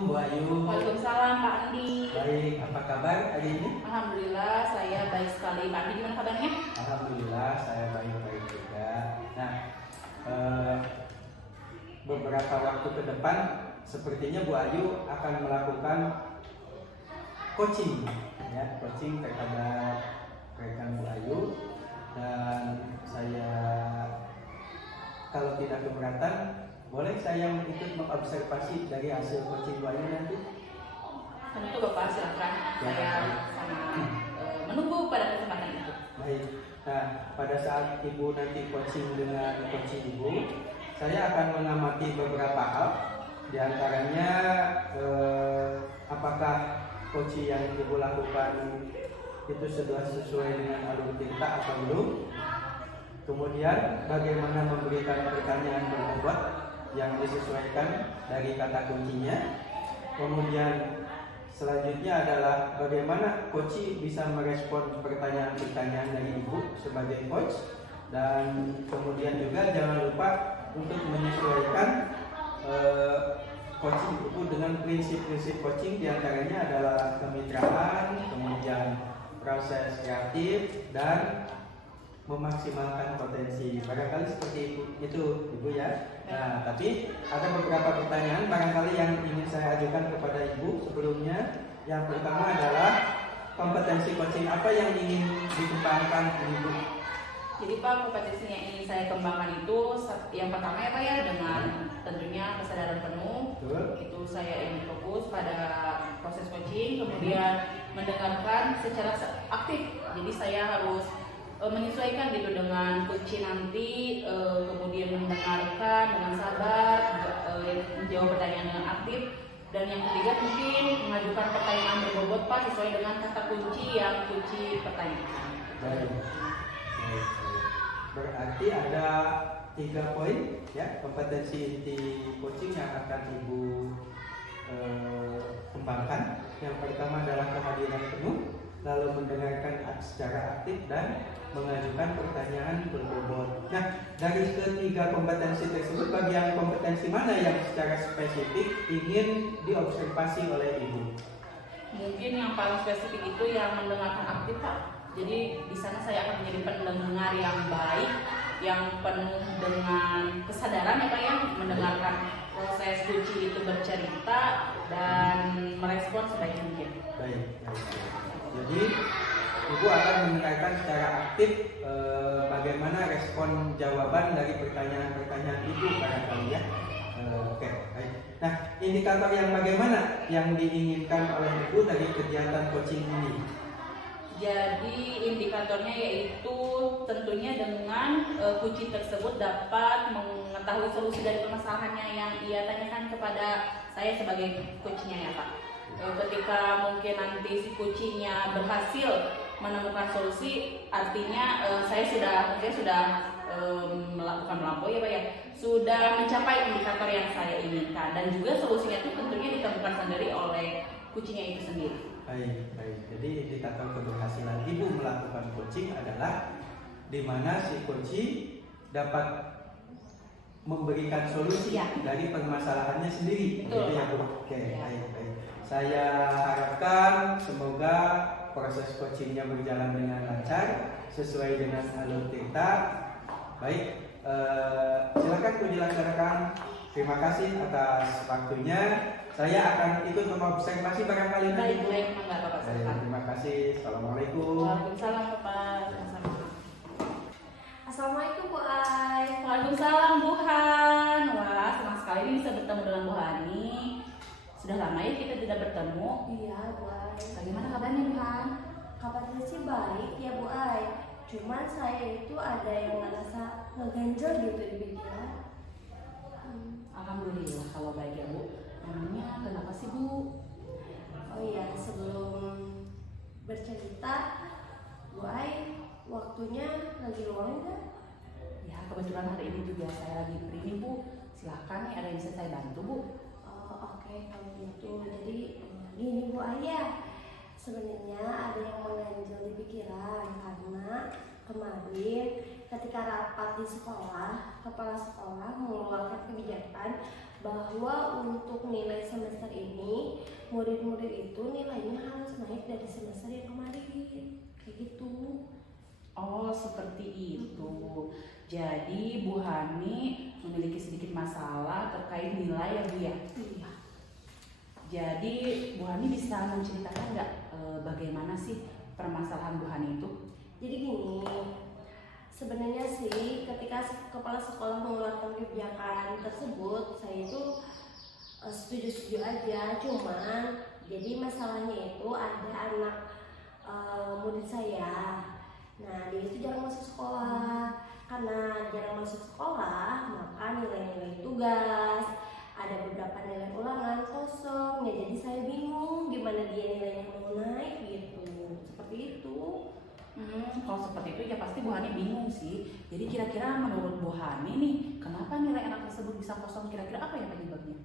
Bu Ayu. Waalaikumsalam Pak Andi. Baik, apa kabar hari ini? Alhamdulillah saya baik sekali. Pak Andi gimana kabarnya? Alhamdulillah saya baik-baik juga. Nah, beberapa waktu ke depan sepertinya Bu Ayu akan melakukan coaching ya, coaching terhadap rekan Bu Ayu, dan saya kalau tidak keberatan boleh saya ikut mengobservasi dari hasil coaching Bu Ayu nanti. Tentu Bapak silakan. Saya sangat menunggu pada kesempatan itu. Baik. Nah, pada saat Ibu nanti coaching dengan coaching Ibu, saya akan mengamati beberapa hal. Di antaranya apakah coaching yang Ibu lakukan itu sudah sesuai dengan alur tirta atau belum. Kemudian bagaimana memberikan pertanyaan berbobot yang disesuaikan dari kata kuncinya. Kemudian selanjutnya adalah bagaimana coach bisa merespon pertanyaan-pertanyaan dari Ibu sebagai coach. Dan kemudian juga jangan lupa untuk menyesuaikan coaching Ibu dengan prinsip-prinsip coaching, diantaranya adalah kemitraan, kemudian proses kreatif, dan memaksimalkan potensi. Barangkali seperti itu Ibu ya. Nah, tapi ada beberapa pertanyaan barangkali yang ingin saya ajukan kepada Ibu sebelumnya. Yang pertama adalah kompetensi coaching apa yang ingin dikembangkan Ibu? Jadi Pak, kompetensi yang ingin saya kembangkan itu yang pertama ya Pak ya, dengan tentunya kesadaran penuh. Betul. Itu saya ingin fokus pada proses coaching, kemudian mendengarkan secara aktif. Jadi saya harus menyesuaikan gitu dengan coaching nanti, kemudian mendengarkan dengan sabar, menjawab pertanyaan dengan aktif, Dan yang ketiga mungkin mengajukan pertanyaan berbobot Pak sesuai dengan kata kunci yang kunci pertanyaan. Baik. Berarti ada 3 poin ya kompetensi inti coaching yang akan Ibu kembangkan. Yang pertama adalah kehadiran penuh, lalu mendengarkan secara aktif dan mengajukan pertanyaan berbobot. Nah, dari ketiga kompetensi tersebut, bagian kompetensi mana yang secara spesifik ingin diobservasi oleh Ibu? Mungkin yang paling spesifik itu yang mendengarkan aktif Pak. Jadi di sana saya akan menjadi pendengar yang baik, yang penuh dengan kesadaran ya Pak ya, mendengarkan proses kunci itu bercerita dan merespon sebaik mungkin. Baik. Jadi Ibu akan mendengarkan secara aktif bagaimana respon jawaban dari pertanyaan-pertanyaan Ibu barangkali ya. Oke, baik. Nah, indikator yang bagaimana yang diinginkan oleh Ibu dari kegiatan coaching ini? Jadi indikatornya yaitu tentunya dengan kunci tersebut dapat mengetahui solusi dari permasalahannya yang ia tanyakan kepada saya sebagai coachnya ya Pak. Ketika mungkin nanti si coachnya berhasil menemukan solusi, artinya saya sudah melampaui ya Pak ya, sudah mencapai indikator yang saya inginkan, dan juga solusinya itu tentunya ditemukan sendiri oleh coachnya itu sendiri. Baik. Jadi indikator keberhasilan Ibu melakukan coaching adalah di mana si coach dapat memberikan solusi Ya. dari permasalahannya sendiri. Betul. Gitu ya Bu. Oke, Ya. baik. Saya harapkan semoga proses coachingnya berjalan dengan lancar sesuai dengan alur kita. Baik, silakan Bu dilaksanakan. Terima kasih atas waktunya. Saya akan ikut mengobservasi barangkali nanti Bu. Baik, enggak Bapak. Terima kasih. Assalamualaikum. Waalaikumsalam Bapak. Sama-sama. Assalamualaikum Bu Ai. Waalaikumsalam Bu Han. Wah, senang sekali ini bisa bertemu dengan Bu Hani. Sudah lama ya kita tidak bertemu. Iya Bu Ai. Bagaimana kabarnya Bu Han? Kabarnya sih baik ya Bu Ai. Cuman saya itu ada yang ngerasa ngeganjel gitu di pikiran. Alhamdulillah kalau baik ya Bu. Namanya kenapa sih Bu? Oh iya, sebelum bercerita, Bu Ai, waktunya lagi luang nggak? Ya kebetulan hari ini juga saya lagi free nih Bu. Silahkan nih, ada yang bisa saya bantu Bu. Oh, oke, kalau gitu. Jadi gini Bu Ai ya, sebenarnya ada yang mengganjal di pikiran karena kemarin ketika rapat di sekolah, kepala sekolah mengeluarkan kebijakan bahwa untuk nilai semester ini murid-murid itu nilainya harus naik dari semester yang kemarin, kayak gitu. Oh seperti itu. Jadi Bu Hani memiliki sedikit masalah terkait nilai ya Bu ya? Iya. Jadi Bu Hani bisa menceritakan nggak bagaimana sih permasalahan Bu Hani itu? Jadi gini, sebenarnya sih ketika kepala sekolah mengeluarkan kebijakan tersebut, saya itu setuju-setuju aja. Cuman jadi masalahnya itu ada anak murid saya. Nah dia itu jarang masuk sekolah. Karena jarang masuk sekolah, maka nilai-nilai tugas, ada beberapa nilai ulangan kosong. Ya jadi saya bingung gimana dia nilainya mau naik gitu. Seperti itu. Kalau seperti itu ya pasti Bu Hani bingung sih. Jadi kira-kira menurut Bu Hani nih, kenapa nilai anak tersebut bisa kosong? Kira-kira apa ya penyebabnya?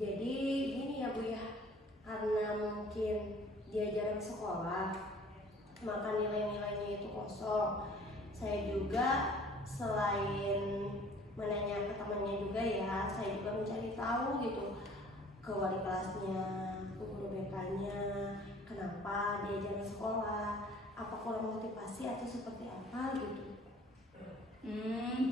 Jadi gini ya Bu ya, karena mungkin dia jarang sekolah, maka nilai-nilainya itu kosong. Saya juga selain menanya ke temannya juga ya, saya juga mencari tahu gitu ke wali kelasnya, ke guru BK-nya, kenapa dia jarang sekolah, apa kurang motivasi atau seperti apa gitu.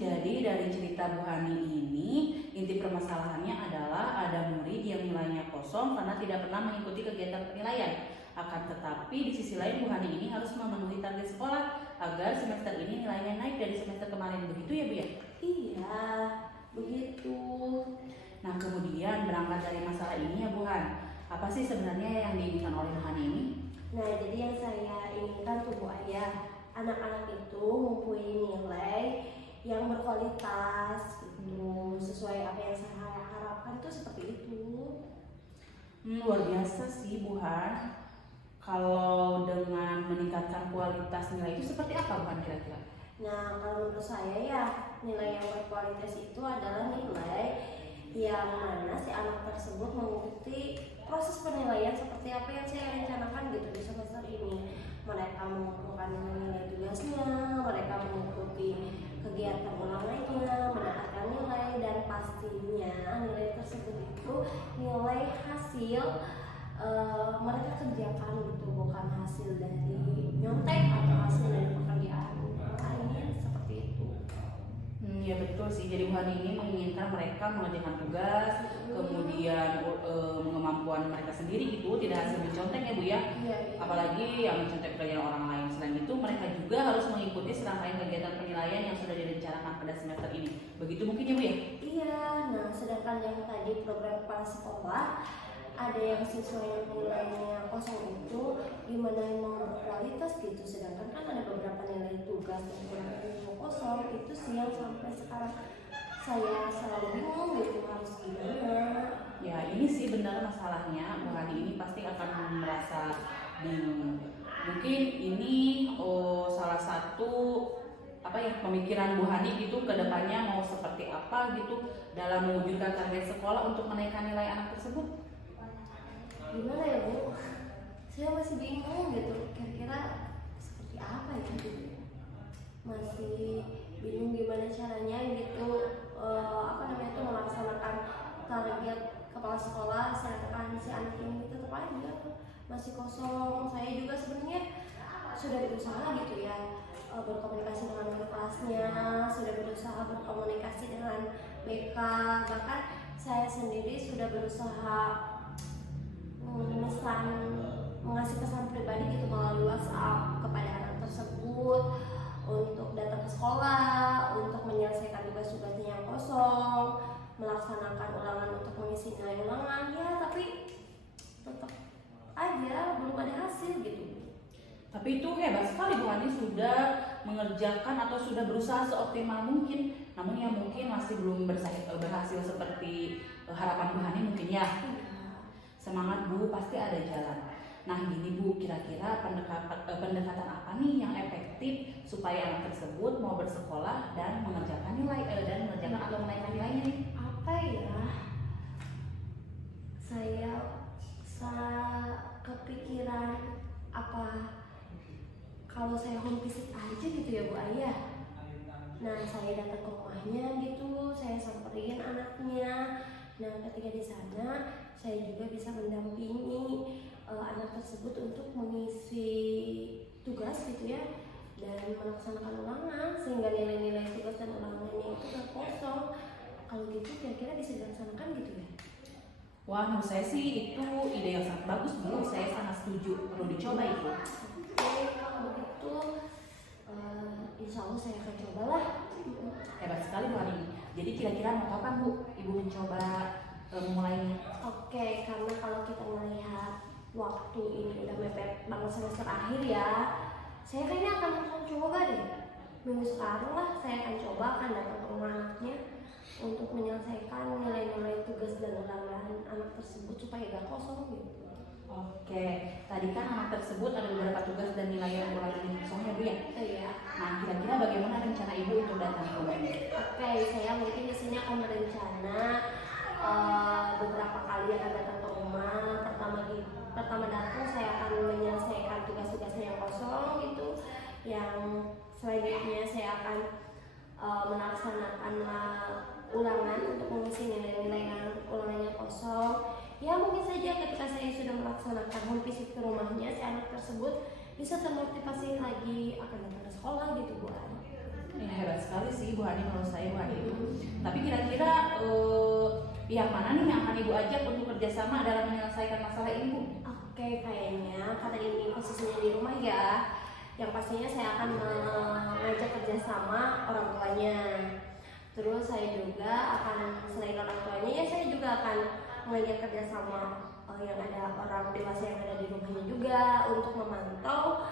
Jadi dari cerita Bu Hani ini, inti permasalahannya adalah ada murid yang nilainya kosong karena tidak pernah mengikuti kegiatan penilaian. Akan tetapi di sisi lain Bu Hani ini harus memenuhi target sekolah agar semester ini nilainya naik dari semester kemarin. Begitu ya Bu ya? Iya, begitu. Nah kemudian berangkat dari masalah ini ya Bu Han, apa sih sebenarnya yang diinginkan oleh Bu Hani ini? Nah, jadi yang saya inginkan tuh Bu Ayah, anak-anak itu mempunyai nilai yang berkualitas gitu, sesuai apa yang saya harapkan tuh seperti Luar biasa sih Bu Han. Kalau dengan meningkatkan kualitas nilai itu seperti apa Bu Han kira-kira? Nah, kalau menurut saya ya nilai yang berkualitas itu adalah nilai yang mana si anak tersebut mengikuti proses penilaian seperti apa yang saya rencanakan gitu di semester ini. Mereka mengumpulkan nilai tugasnya, mereka mengikuti kegiatan ulangannya, mendapatkan nilai, dan pastinya nilai tersebut itu nilai hasil mereka kerjakan gitu, bukan hasil dari nyontek atau hasil dari pekerjaan lainnya seperti itu. Ya betul sih, jadi Bu Han ini menginginkan mereka mengerjakan tugas, kemudian kemampuan mereka sendiri gitu, tidak hasil mencontek ya Bu ya. Iya. Apalagi yang mencontek pekerjaan orang lain. Selain itu mereka juga harus mengikuti serangkaian kegiatan penilaian yang sudah direncanakan pada semester ini. Begitu mungkin ya Bu ya? Iya, nah sedangkan yang tadi program kepala sekolah ada yang siswa yang nilainya kosong itu gimana yang mau berkualitas gitu, sedangkan kan ada beberapa nilai tugas yang kurang ilmu kosong itu sih yang sampai sekarang saya selalu bingung gitu harus gimana. Ya ini sih benar masalahnya. Bu Hani ini pasti akan merasa bingung. Mungkin ini salah satu pemikiran Bu Hani gitu ke depannya mau seperti apa gitu dalam mewujudkan target sekolah untuk menaikkan nilai anak tersebut. Gimana ya Bu? Saya masih bingung gitu, kira-kira seperti apa ya gitu. Masih bingung gimana caranya gitu itu melaksanakan target kepala sekolah, sedangkan si anak ini tetap aja masih kosong. Saya juga sebenarnya sudah berusaha gitu ya berkomunikasi dengan wali kelasnya, sudah berusaha berkomunikasi dengan BK, bahkan saya sendiri sudah berusaha mengasih pesan pribadi gitu melalui WhatsApp kepada anak tersebut untuk datang ke sekolah, untuk menyelesaikan tugas-tugasnya yang kosong, melaksanakan ulangan untuk mengisi nilai ulangan ya, tapi tetap aja belum ada hasil gitu. Tapi itu hebat sekali Bu Hani sudah mengerjakan atau sudah berusaha seoptimal mungkin, namun ya mungkin masih belum berhasil seperti harapan Bu Hani mungkin ya. Semangat Bu, pasti ada jalan. Nah gini Bu, kira-kira pendekatan apa nih yang efektif supaya anak tersebut mau bersekolah dan mengerjakan atau menaikkan nilainya nih? Apa ya? Saya kepikiran apa kalau saya home visit aja gitu ya Bu Ayah. Nah saya datang ke rumahnya gitu, saya samperin anaknya. Nah ketika di sana saya juga bisa mendampingi anak tersebut untuk mengisi tugas gitu ya dan melaksanakan ulangan sehingga nilai-nilai tugas dan ulangannya itu gak kosong. Kalau gitu kira-kira bisa dilaksanakan gitu ya? Wah, menurut saya sih itu ide yang sangat bagus Bu, saya sangat setuju, perlu dicoba itu. Oke, kalau begitu insya Allah saya akan cobalah. Hebat sekali Bu Hani. Jadi kira-kira mau kapan Bu Ibu mencoba memulainya? Oke, karena kalau kita melihat waktu ini udah mepet banget semester akhir ya, saya kayaknya akan langsung coba deh. Minggu sekarang lah saya akan coba akan datang ke rumah anaknya untuk menyelesaikan nilai-nilai tugas dan ulangan anak tersebut supaya gak kosong gitu. Oke, tadi kan anak tersebut ada beberapa tugas dan nilai yang ulangan yang kosongnya Bu ya? Iya. Nah kira-kira bagaimana rencana Ibu untuk datang ke rumah ini? Oke, saya mungkin di sini akan berencana beberapa kali akan datang ke rumah. Pertama datang saya akan menyelesaikan tugas-tugasnya yang kosong gitu. Yang selanjutnya saya akan melaksanakan ulangan untuk mengisi nilai-nilai yang ulangannya kosong. Ya mungkin saja ketika saya sudah melaksanakan home visit ke rumahnya, si anak tersebut bisa termotivasi lagi akan datang ke sekolah gitu Bu Ani. Ya, hebat sekali sih Bu Hani menurut saya Bu Hani itu. Tapi kira-kira pihak mana nih yang akan Ibu ajak untuk kerjasama dalam menyelesaikan masalah ini Bu? Oke, kayaknya karena ini posisinya di rumah ya, yang pastinya saya akan mengajak kerjasama orang tuanya. Terus saya juga akan selain orang tuanya ya saya juga akan mengajak kerjasama yang ada orang dewasa yang ada di rumahnya juga untuk memantau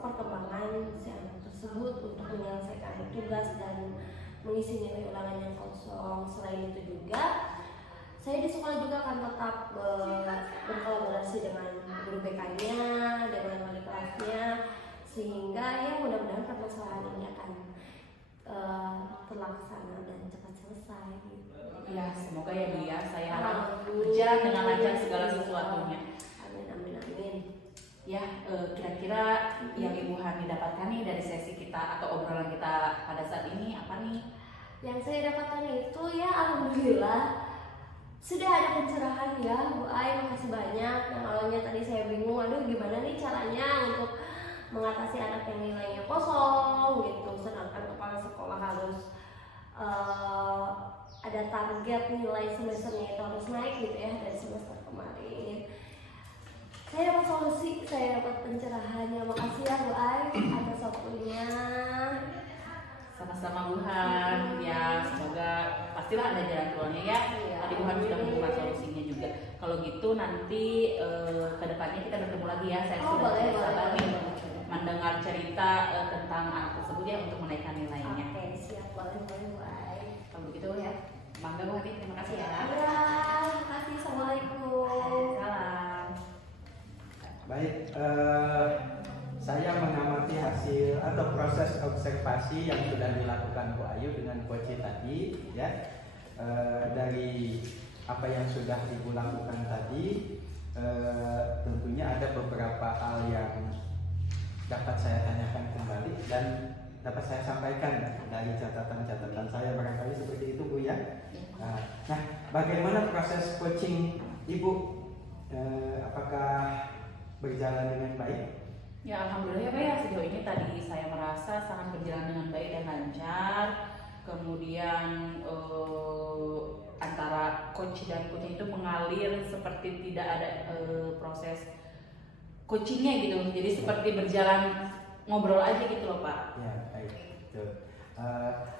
perkembangan si anak tersebut untuk menyelesaikan tugas dan mengisi nilai ulangan yang kosong. Selain itu juga saya di sekolah juga akan tetap berkolaborasi dengan guru BK-nya, dengan wali kelasnya, sehingga ya mudah-mudahan permasalahan ini akan terlaksana dan cepat selesai. Ya, semoga ya Bu ya. Saya harap Amin. berjalan dengan lancar segala sesuatunya. Amin, amin, amin. Ya, kira-kira yang Ibu Hani dapatkan nih dari sesi kita atau obrolan kita pada saat ini apa nih? Yang saya dapatkan itu ya alhamdulillah sudah ada pencerahan ya Bu Ai, makasih banyak. Yang awalnya tadi saya bingung, aduh gimana nih caranya untuk mengatasi anak yang nilainya kosong gitu, sedangkan kepala sekolah harus ada target nilai semesternya itu harus naik gitu ya dari semester kemarin. Saya dapat solusi, saya dapat pencerahannya. Makasih ya Bu Ai atas waktunya. Sama-sama Bu Han, ya semoga pastilah ada jalan keluarnya ya. Tadi Bu Han sudah menemukan solusinya juga. Kalau gitu nanti kedepannya kita bertemu lagi ya. Saya sudah boleh, sabar nih boleh. mendengar cerita tentang anak tersebut ya untuk menaikkan nilainya. Oke, siap, boleh Bu Ai. Kalau begitu ya, Bangga Bu Hani, terima kasih ya. Ya, terima kasih. Assalamualaikum. Salam. Baik, saya mengamati hasil atau proses observasi yang sudah dilakukan Bu Ayu dengan Koci tadi, ya. Dari apa yang sudah Ibu lakukan tadi, tentunya ada beberapa hal yang dapat saya tanyakan kembali dan dapat saya sampaikan dari catatan-catatan saya, barangkali seperti itu Bu ya. Nah, bagaimana proses coaching Ibu? Apakah berjalan dengan baik? Ya alhamdulillah ya Pak ya, sejauh ini tadi saya merasa sangat berjalan dengan baik dan lancar. Kemudian antara coach dan coaching itu mengalir seperti tidak ada proses coachingnya gitu. Jadi seperti berjalan ngobrol aja gitu loh Pak. Ya baik. Betul.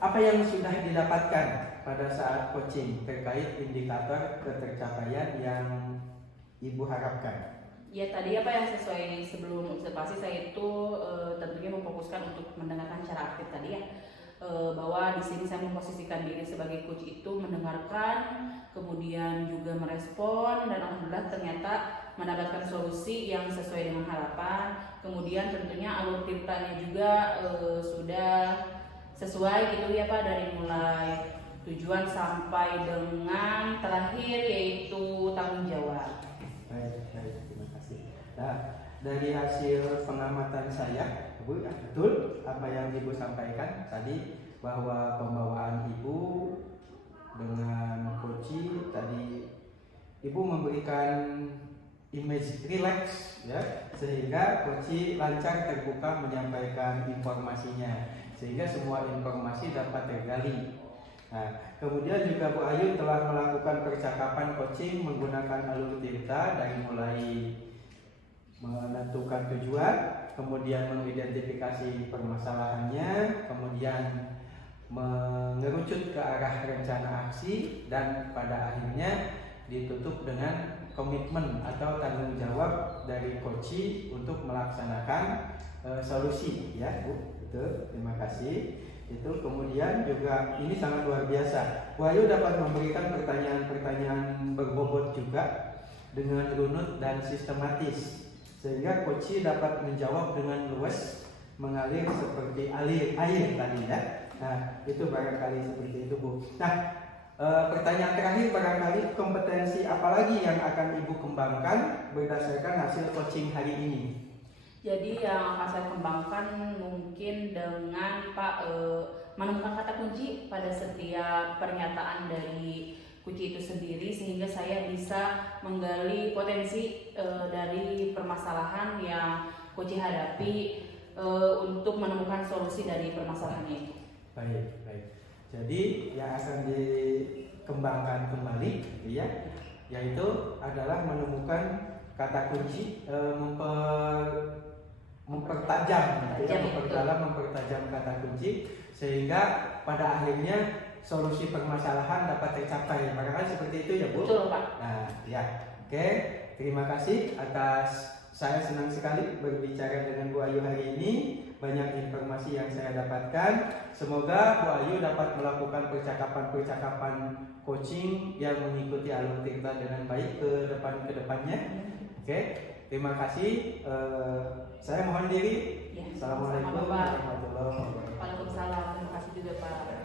Apa yang sudah didapatkan pada saat coaching terkait indikator ketercapaian yang Ibu harapkan? Ya tadi apa yang sesuai sebelum observasi saya itu tentunya memfokuskan untuk mendengarkan secara aktif tadi ya, bahwa di sini saya memposisikan diri sebagai coach itu mendengarkan, kemudian juga merespon dan alhamdulillah ternyata mendapatkan solusi yang sesuai dengan harapan. Kemudian tentunya alur tirtanya juga sudah sesuai gitu ya Pak, dari mulai tujuan sampai dengan terakhir yaitu tanggung jawab. Baik, terima kasih. Nah, dari hasil pengamatan saya, Bu, ya, betul apa yang Ibu sampaikan tadi, bahwa pembawaan Ibu dengan coach tadi, Ibu memberikan image relax ya, sehingga coach lancar terbuka menyampaikan informasinya, sehingga semua informasi dapat tergali. Nah, kemudian juga Bu Ayu telah melakukan percakapan coaching menggunakan alur tirta dari mulai menentukan tujuan, kemudian mengidentifikasi permasalahannya, kemudian mengerucut ke arah rencana aksi, dan pada akhirnya ditutup dengan komitmen atau tanggung jawab dari coach untuk melaksanakan solusi ya Bu. Betul, terima kasih. Itu kemudian juga ini sangat luar biasa. Bu Ayu dapat memberikan pertanyaan-pertanyaan berbobot juga dengan runut dan sistematis, sehingga coach dapat menjawab dengan luas, mengalir seperti air tadi ya. Nah, itu barangkali seperti itu Bu. Nah, pertanyaan terakhir barangkali, kompetensi apa lagi yang akan Ibu kembangkan berdasarkan hasil coaching hari ini? Jadi yang akan saya kembangkan mungkin dengan Pak menemukan kata kunci pada setiap pernyataan dari kunci itu sendiri, sehingga saya bisa menggali potensi dari permasalahan yang kunci hadapi untuk menemukan solusi dari permasalahannya itu. Baik, baik. Jadi yang akan dikembangkan kembali gitu ya, yaitu adalah menemukan kata kunci, mempertajam, mempertajam kata kunci, sehingga pada akhirnya solusi permasalahan dapat tercapai. Barangkali seperti itu ya Bu. Betul Pak. Nah ya, oke. Terima kasih atas, saya senang sekali berbicara dengan Bu Ayu hari ini. Banyak informasi yang saya dapatkan. Semoga Bu Ayu dapat melakukan percakapan-percakapan coaching yang mengikuti alur Tirta dengan baik ke depannya. Oke, terima kasih. Saya mohon diri. Ya, Assalamualaikum sama-sama, Pak. warahmatullahi wabarakatuh. Waalaikumsalam. Terima kasih juga Pak.